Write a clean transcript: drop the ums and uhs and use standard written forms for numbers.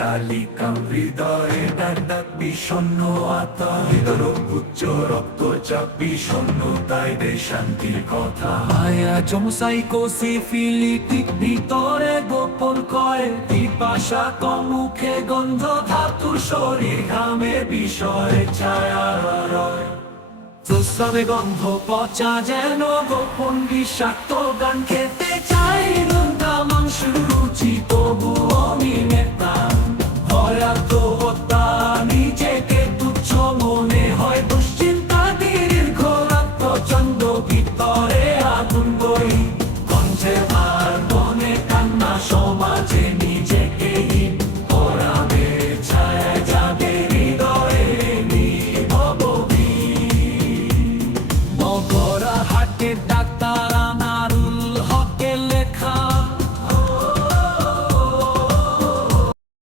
তালিকা হৃদয়ে ডাক বিষণ্ণ আত্মা হৃদয় উচ্চ রক্তচাপ বিষণ্ণতায় দে শান্তির কথা মায়া জমসাইকোসিফিলিটিক ভিতরে গোপন কয় পিপাসা মুখে গন্ধ ধাতুর শরীর ঘামে বিষয় ছায়া রয় প্রস্রাবে গন্ধ পচা যেন গোপন বিষাক্ত গান খেতে চাই নোনতা মাংস রুচি তবুও